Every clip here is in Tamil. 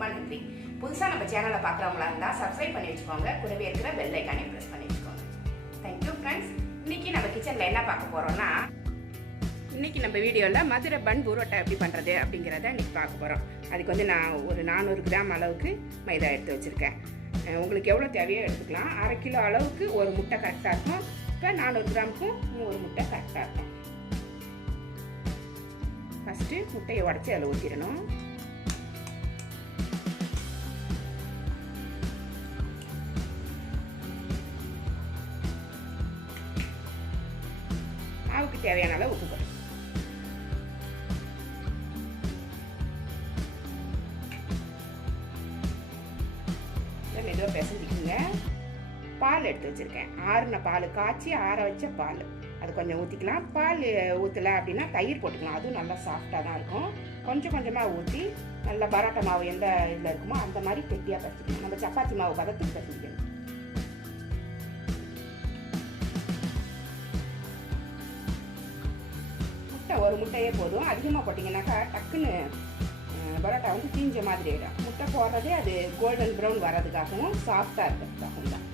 ரொம்ப நன்றி. புதுசாக நம்ம சேனலை பார்க்குறவங்களா இருந்தால் சப்ஸ்கிரைப் பண்ணி வச்சுக்கோங்க. கூடவே இருக்கிற பெல் ஐக்கானே ப்ரெஸ் பண்ணி வச்சுக்கோங்க. தேங்க்யூ ஃப்ரெண்ட்ஸ் இன்னைக்கு நம்ம கிச்சனில் என்ன பார்க்க போகிறோம்னா இன்றைக்கி நம்ம வீடியோவில் மதுரை பன் பூரோட்டா எப்படி பண்ணுறது அப்படிங்கிறத இன்னைக்கு பார்க்க போகிறோம் அதுக்கு வந்து நான் ஒரு நானூறு கிராம் அளவுக்கு மைதா எடுத்து வச்சுருக்கேன். உங்களுக்கு எவ்வளோ தேவையோ எடுத்துக்கலாம். அரை கிலோ அளவுக்கு ஒரு முட்டை கரெக்டாக இருக்கும். இப்போ நானூறு கிராமுக்கும் ஒரு முட்டை கரெக்டாக இருக்கும். ஃபஸ்ட்டு முட்டையை உடச்சி அதில் ஊற்றிடணும் தேவையான அளவு உப்பு போடணும் மெதுவாக பிசைஞ்சிக்கோங்க. பால் எடுத்து வச்சுருக்கேன். ஆறுன பால் காய்ச்சி ஆற வச்ச பால். அது கொஞ்சம் ஊற்றிக்கலாம் பால் ஊற்றலை அப்படின்னா தயிர் போட்டுக்கலாம். அதுவும் நல்லா சாஃப்டாக தான் இருக்கும். கொஞ்சம் கொஞ்சமாக ஊற்றி நல்லா பரோட்டா மாவு எந்த இதில் இருக்குமோ அந்த மாதிரி கெட்டியாக பறிச்சிக்கலாம் நம்ம சப்பாத்தி மாவு பதத்துக்கு பறிச்சிக்கணும் முட்டை ஒரு முட்டையே போதும். அதிகமாக போட்டிங்கனாக்கா டக்குன்னு பரோட்டா வந்து தீஞ்ச மாதிரி ஆகிடும் முட்டை போடுறதே அது கோல்டன் ப்ரௌன் வர்றதுக்காகவும் சாஃப்டாக இருக்கிறதுக்காகவும் தான்.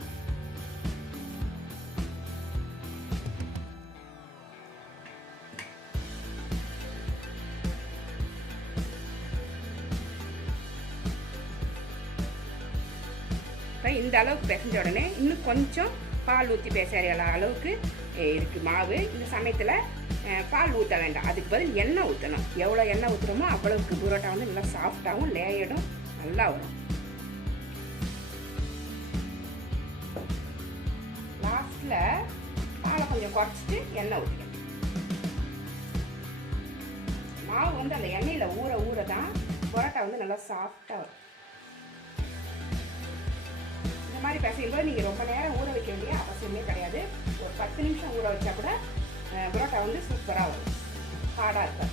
இந்த அளவுக்கு பிசைஞ்ச உடனே இன்னும் கொஞ்சம் பால் ஊற்றி பேசுகிற அளவுக்கு இருக்குது மாவு. இந்த சமயத்தில் பால் ஊற்ற வேண்டாம். அதுக்கு பதில் எண்ணெய் ஊற்றணும் எவ்வளோ எண்ணெய் ஊற்றுறோமோ அவ்வளவுக்கு புரோட்டா வந்து நல்லா சாஃப்டாகவும் லேயடும் நல்லா வரும். லாஸ்ட்டில் பாலை கொஞ்சம் குறைச்சிட்டு எண்ணெய் ஊற்றிக்கணும் மாவு வந்து அந்த எண்ணெயில் ஊற ஊற தான் புரோட்டா வந்து நல்லா சாஃப்டாக வரும். இந்த மாதிரி பிசையும்போது நீங்கள் ரொம்ப நேரம் ஊற வைக்க வேண்டிய அவசியமே கிடையாது. ஒரு பத்து நிமிஷம் ஊற வச்சா கூட புரோட்டா வந்து சூப்பராக வரும். ஹார்டாக இருக்கும்.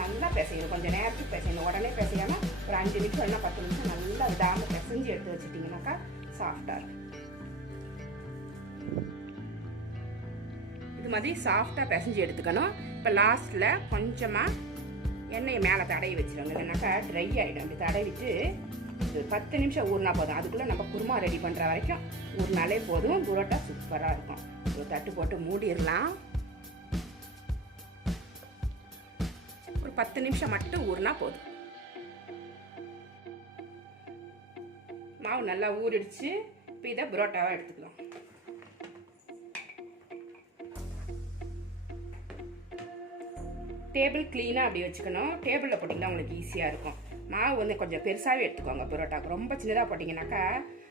நல்லா பிசையணும். கொஞ்சம் நேரத்துக்கு பிசையணும். உடனே பிசையாமல் ஒரு அஞ்சு நிமிஷம் இல்லைன்னா பத்து நிமிஷம் நல்லா விடாமல் பிசைஞ்சு எடுத்து வச்சுட்டிங்கனாக்கா சாஃப்டாக இருக்கும். இது மாதிரி சாஃப்டாக பிசைஞ்சு எடுத்துக்கணும். இப்போ லாஸ்ட்டில் கொஞ்சமாக எண்ணெயை மேலே தடவி வச்சிருவாங்க. இல்லைனாக்கா ட்ரை ஆகிடும் அப்படி தடவிட்டு ஒரு பத்து நிமிஷம் ஊறினா போதும். அதுக்குள்ளே நம்ம குருமா ரெடி பண்ணுற வரைக்கும் ஊறினாலே போதும். புரோட்டா சூப்பராக இருக்கும். ஒரு தட்டு போட்டு மூடிடலாம். ஒரு பத்து நிமிஷம் மட்டும் ஊறினா போதும். மாவு நல்லா ஊறிடுச்சு. இப்போ இதை புரோட்டாவாக எடுத்துக்கலாம். டேபிள் க்ளீனாக அப்படி வச்சுக்கணும். டேபிளில் போட்டிங்கன்னா உங்களுக்கு ஈஸியாக இருக்கும். மாவு வந்து கொஞ்சம் பெருசாகவே எடுத்துக்கோங்க பரோட்டாவுக்கு. ரொம்ப சின்னதாக போட்டிங்கனாக்கா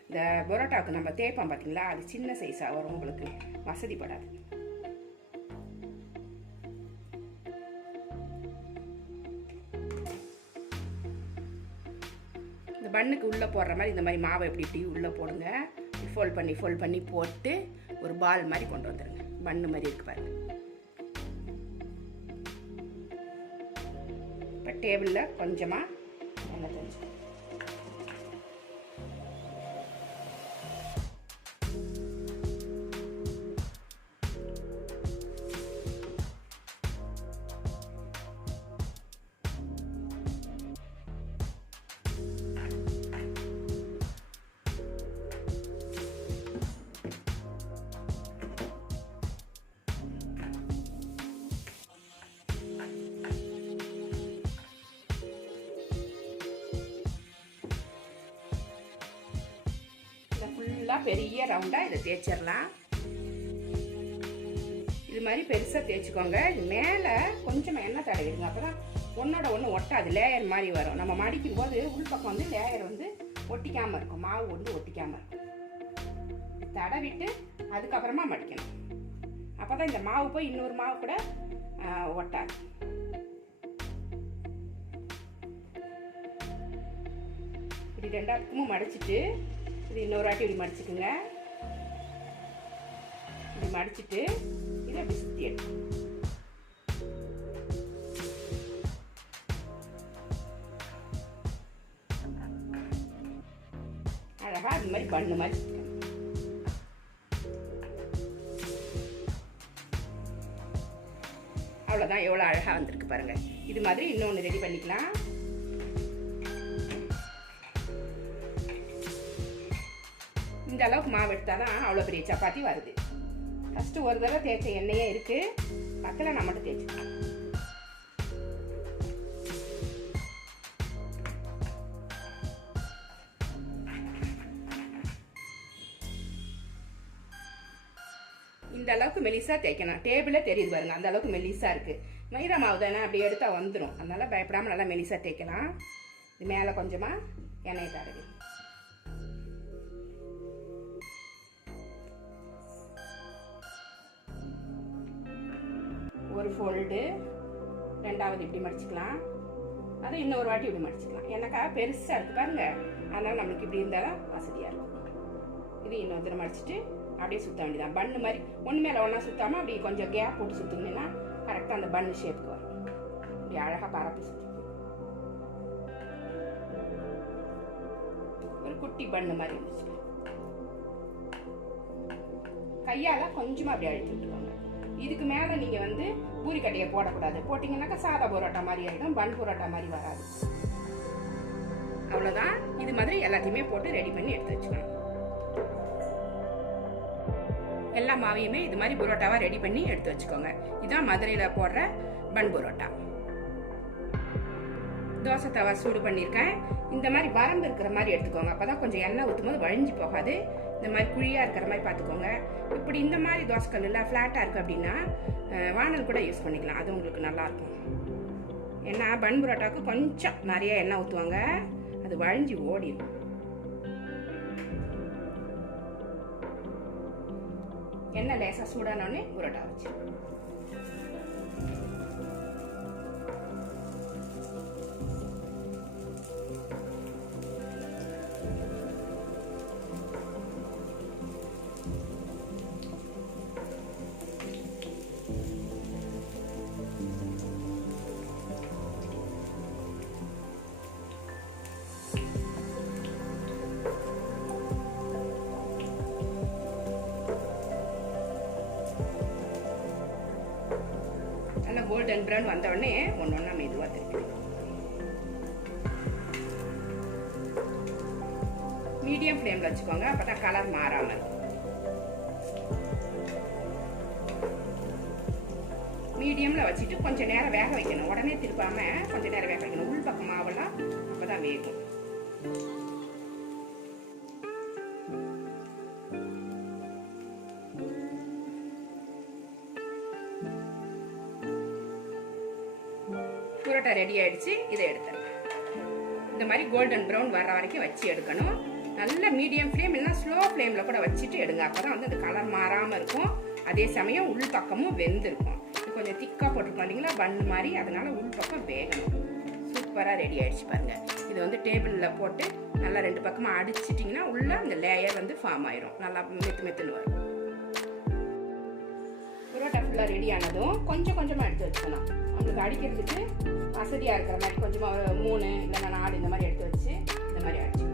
இந்த பரோட்டாவுக்கு நம்ம தேய்ப்போம் பார்த்தீங்களா அது சின்ன சைஸாக வரும் உங்களுக்கு. வசதிப்படாது இந்த பண்ணுக்கு உள்ளே போடுற மாதிரி இந்த மாதிரி மாவை எப்படி இப்படி உள்ளே போடுங்க. ஃபோல்ட் பண்ணி ஃபோல்ட் பண்ணி போட்டு ஒரு பால் மாதிரி கொண்டு வந்துடுங்க பண்ணு மாதிரி இருக்கு பாருங்கள் டேபிளில் கொஞ்சமாக எண்ணெய் தெரிஞ்சுக்கணும் ஃபுல்லாக பெரிய ரவுண்டாக இதை தேய்ச்சிடலாம். இது மாதிரி பெருசாக தேய்ச்சிக்கோங்க. இது மேலே கொஞ்சமாக எண்ணெய் தடவிடுங்க. அப்போ தான் ஒன்றோட ஒன்று ஒட்டாது லேயர் மாதிரி வரும். நம்ம மடிக்கும் போது உள்பக்கம் வந்து லேயர் வந்து ஒட்டிக்காமல் இருக்கும். மாவு வந்து ஒட்டிக்காமல் இருக்கும். தடவிட்டு அதுக்கப்புறமா மடிக்கணும். அப்போ தான் இந்த மாவு போய் இன்னொரு மாவு கூட ஒட்டாது. இப்படி ரெண்டாத்துக்கும் மடிச்சிட்டு இது இன்னொரு வாட்டி இப்படி மடிச்சுக்குங்க. இப்படி மடிச்சுட்டு இதை இப்படி சுற்றி அழகாக அது மாதிரி பண்ணு மாதிரி அவ்வளோதான் எவ்வளோ அழகாக வந்திருக்கு பாருங்கள் இது மாதிரி இன்னொன்று ரெடி பண்ணிக்கலாம். இந்த அளவுக்கு மாவு எடுத்தால் தான் அவ்வளோ பெரிய சப்பாத்தி வருது. ஃபஸ்ட்டு ஒரு தடவை தேய்ச்ச எண்ணெயே இருக்குது பக்கத்தில் நான் மட்டும் தேய்ச்சிக்கலாம் இந்த அளவுக்கு மெலிசா தேய்க்கணும். டேபிளே தெரியுது பாருங்க அந்த அளவுக்கு மெலிசா இருக்கு. மைதா மாவு தானே அப்படி எடுத்தால் வந்துடும் அதனால பயப்படாமல் நல்லா மெலிசா தேய்க்கலாம். இது மேலே கொஞ்சமாக எண்ணெய் தடவி. ஒரு ஃபோல்டு ரெண்டாவது இப்படி மடிச்சுக்கலாம். அதை இன்னொரு வாட்டி இப்படி மடிச்சுக்கலாம். எனக்கா பெருசாக இருக்குது பாருங்க. அதனால் நம்மளுக்கு இப்படி இருந்தால் தான் வசதியாக இருக்கும். இது இன்னொருத்தரை மடிச்சுட்டு அப்படியே சுற்ற வேண்டியதான் பண்ணு மாதிரி ஒன்று மேலே ஒன்றா சுற்றாமல் அப்படி கொஞ்சம் கேப் போட்டு சுற்றுனீங்கன்னா கரெக்டாக அந்த பண்ணு ஷேப்புக்கு வரும். இப்படி அழகாக பரப்பி சுற்றி ஒரு குட்டி பண்ணு மாதிரி இருந்துச்சு. கையால் கொஞ்சமாக அப்படி அழுத்தி விட்டுக்கோங்க இதுக்கு மேலே நீங்கள் வந்து பூரிக்கட்டையை போடக்கூடாது. போட்டிங்கன்னாக்கா சாதா பரோட்டா மாதிரி ஆகிடும் பன் பரோட்டா மாதிரி வராது. அவ்வளோதான் இது மாதிரி எல்லாத்தையுமே போட்டு ரெடி பண்ணி எடுத்து வச்சுக்கணும். எல்லா மாவையுமே இது மாதிரி புரோட்டாவாக ரெடி பண்ணி எடுத்து வச்சுக்கோங்க. இதுதான் மதுரையில் போடுற பன் புரோட்டா. தோசை தவா சூடு பண்ணியிருக்கேன். இந்த மாதிரி வரம்பு இருக்கிற மாதிரி எடுத்துக்கோங்க. அப்போ தான் கொஞ்சம் எண்ணெய் ஊற்றும் போது வழிஞ்சு போகாது. இந்த மாதிரி குழியாக இருக்கிற மாதிரி பார்த்துக்கோங்க. இப்படி இந்த மாதிரி தோசைக்கல்லில் ஃப்ளாட்டாக இருக்குது அப்படின்னா வானல் கூட யூஸ் பண்ணிக்கலாம். அது உங்களுக்கு நல்லாயிருக்கும் ஏன்னா பன் புரோட்டாவுக்கு கொஞ்சம் நிறைய எண்ணெய் ஊற்றுவாங்க அது வழிஞ்சு ஓடிடும் எண்ணெய் லேசாக சூடானோடனே புரோட்டா வச்சு கோல்டன் ப்ரௌன் வந்த உடனே ஒன்று ஒன்றா மெதுவாக திருப்பி மீடியம் ஃப்ளேமில் வச்சுக்கோங்க. அப்போ தான் கலர் மாறாமல் இருக்கும். மீடியமில் வச்சுட்டு கொஞ்சம் நேரம் வேக வைக்கணும். உடனே திருப்பாமல் கொஞ்சம் நேரம் வேக வைக்கணும். உள் பக்கம் மாவெல்லாம் அப்போ தான் வேகும். புரோட்டா ரெடி ஆயிடுச்சு இதை எடுத்துடலாம். இந்த மாதிரி கோல்டன் ப்ரௌன் வர்ற வரைக்கும் வச்சு எடுக்கணும். நல்ல மீடியம் ஃப்ளேம் இல்லைன்னா ஸ்லோ ஃப்ளேமில் கூட வச்சுட்டு எடுங்க. அப்போ தான் வந்து அந்த கலர் மாறாமல் இருக்கும். அதே சமயம் உள் பக்கமும் வெந்திருக்கும். இது கொஞ்சம் திக்காக போட்டிருக்கோம் இல்லைங்களா? பன் மாதிரி. அதனால் உள் பக்கம் வேகணும். சூப்பராக ரெடி ஆயிடுச்சு பாருங்கள் இது வந்து டேபிளில் போட்டு நல்லா ரெண்டு பக்கமாக அடிச்சிட்டிங்கன்னா உள்ள அந்த லேயர் வந்து ஃபார்ம் ஆயிரும். நல்லா மெத்து மெத்துன்னு வரும். புரோட்டா ஃபுல்லாக ரெடி ஆனதும் கொஞ்சம் கொஞ்சமாக எடுத்து வச்சுக்கணும் உங்களுக்கு அடிக்கிறதுக்கு வசதியாக இருக்கிற மாதிரி கொஞ்சமாக மூணு இல்லைன்னா நாலு இந்த மாதிரி எடுத்து வச்சு இந்த மாதிரி அடிச்சு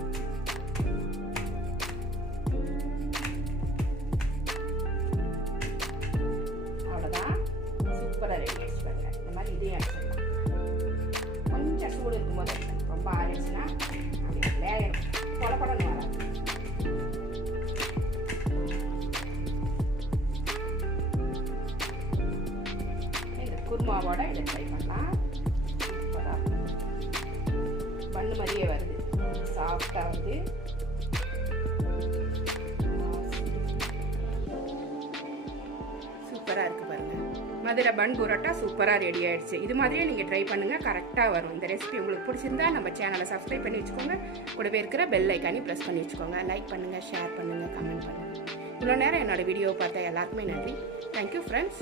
இந்த இதை ட்ரை பண்ணலாம். சூப்பராக பண்ணு மாதிரியே வருது. சாஃப்டாக வருது சூப்பராக இருக்குது பாருங்கள் மதுரை பன் புரோட்டா சூப்பராக ரெடி ஆகிடுச்சு இது மாதிரியே நீங்கள் ட்ரை பண்ணுங்கள் கரெக்டாக வரும். இந்த ரெசிபி உங்களுக்கு பிடிச்சிருந்தா நம்ம சேனலை சப்ஸ்கிரைப் பண்ணி வச்சுக்கோங்க. கூடவே இருக்கிற பெல் ஐக்கானி ப்ரெஸ் பண்ணி வச்சுக்கோங்க. லைக் பண்ணுங்கள் ஷேர் பண்ணுங்கள் கமெண்ட் பண்ணுங்கள் இவ்வளோ நேரம் என்னோடய வீடியோ பார்த்த எல்லாருக்குமே நன்றி. Thank you friends